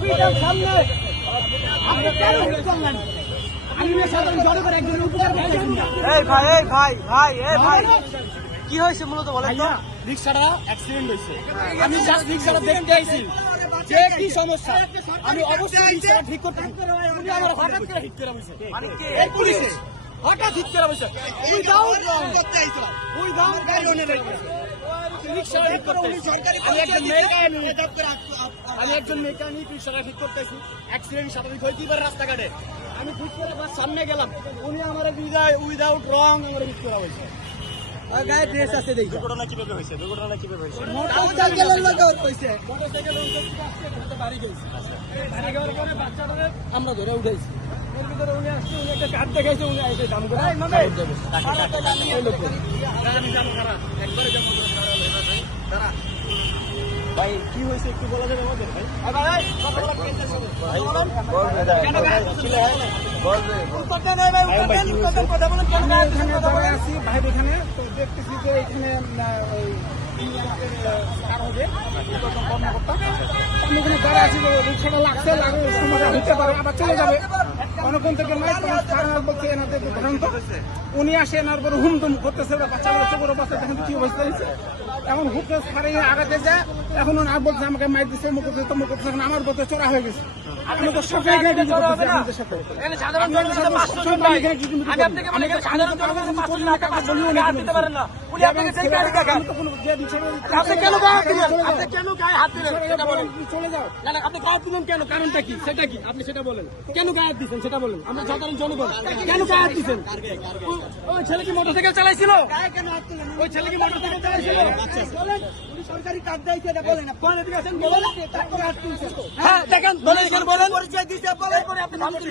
Peter সামনে। আপনি কেন হুকুম করলেন আমি সাধারণ জনগণ একজনের উপকার এই ভাই এই ভাই ভাই এই ভাই। কি হয়েছে মূলত বলেন তো? রিক্সাটা অ্যাক্সিডেন্ট হয়েছে। আমি জাস্ট রিক্সাটা দেখতে আইছি। যে কি সমস্যা? আমি অবশ্যই রিক্সাটা ঠিক করতে উনি আমার হঠাৎ করে ঠিক করে বসে। মানে কি? এই পুলিশে। হঠাৎ ঠিক করে বসে। উই দাও আমি একজন মেকানিক আমি একজন মেকানিক রিক্সাটা ঠিক করতেছি। অ্যাক্সিডেন্ট স্বাভাবিক হইতেই পারে রাস্তাঘাটে। আমি ঠিক করে বাস সামনে গেলাম। উনি আমার উইদাউট রং আমার ঠিক করে বলছে গায়ে ড্রেস আছে দেখি। দুর্ঘটনা কীভাবে হয়েছে? দুর্ঘটনা কীভাবে হয়েছে? মোটরসাইকেলের লোকে কইছে। মোটরসাইকেল বাড়ি গেছে। বাড়ি যাওয়ার পরে বাচ্চাটারে আমরা ধরে উঠাইছি। এর ভিতরে উনি আসছে উনি একটা কার্ড দেখাইছে উনি এসে দাম করে ওই লোক। ভাই কি হয়েছে একটু বলা যাবে আমাদের ভাই আয় ভাই, বলা? কেন গায়ে হাত তুললেন? উত্তরটা নেই ভাই, ভাই এখানে তো দেখতেছি যে এখানে কর্মকর্তা আমি এখানে দাঁড়িয়ে আছি রিক্সাটা লাগছে লাগে সময়টা হতে পারে আবার চলে যাবে অনেকক্ষণ থেকে বলছে ধরেন তো। উনি আসে এনার হুমদুম করতেছে ওরা বাচ্চা বাচ্চা বড় বাচ্চা দেখেন কি অবস্থা হয়েছে। এখন হুকে সারে আগাতে যায় এখন আর বলছে আমাকে মাই দিচ্ছে করছে করছে এখন আমার পথে চড়া হয়ে গেছে। তো সাথে। সাধারণ তো আপনি কেন? কারণটা কি? সেটা কি? আপনি সেটা বলেন। কেন গায়ে দিছেন? সেটা বলেন। আমরা সাধারণ জনগণ। কেন গায়ে হাত? ওই ছেলে কি মোটরসাইকেল চালাইছিল? ওই ছেলে কি মোটরসাইকেল চালাইছিল? বলেন। সরকারি কাজ দেয়ছে, এটা বলেন। বলেন, আসেন, বলেন। তারপরে হাত তুলছে। হ্যাঁ, দেখেন, বলেন, এখানে বলেন। আপনি থামছেন।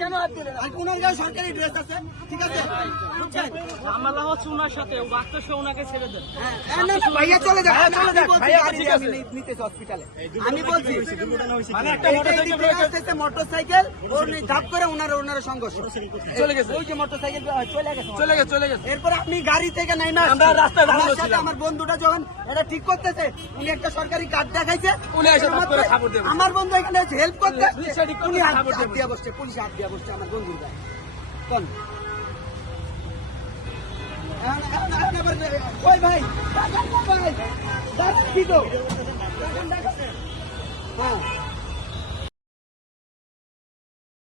কেন হাত দিলেন? আর ওনার গায়ে সরকারি ড্রেস আছে ঠিক আছে বুঝছেন? ঝামেলা হচ্ছে ওনার সাথে ও বাচ্চা ওনাকে ছেড়ে দেন হ্যাঁ, না, না, ভাইয়া চলে যাক চলে যাক, ভাইয়া গাড়ি ঠিক আছে। আমি হসপিটালে আমি বলছি মানে একটা মোটরসাইকেল মোটরসাইকেল মোটরসাইকেল ওর নেই ধাপ করে ওনার ওনার সংঘর্ষ চলে গেছে ওই যে মোটরসাইকেল চলে গেছে চলে গেছে চলে গেছে এরপর আপনি গাড়ি থেকে নাই না আমরা রাস্তায় দাঁড়িয়ে আমার ছিলাম। আমার বন্ধুটা যখন এটা ঠিক করতেছে উনি একটা সরকারি কার্ড দেখাইছে উনি এসে। আমার বন্ধু এখানে হেল্প করতে করতে উনি হাত দিয়া বসছে পুলিশ হাত দিয়া বসছে আমার বন্ধু ভাই কোন ওই ভাই ভাই কি দেখেন। হ্যাঁ।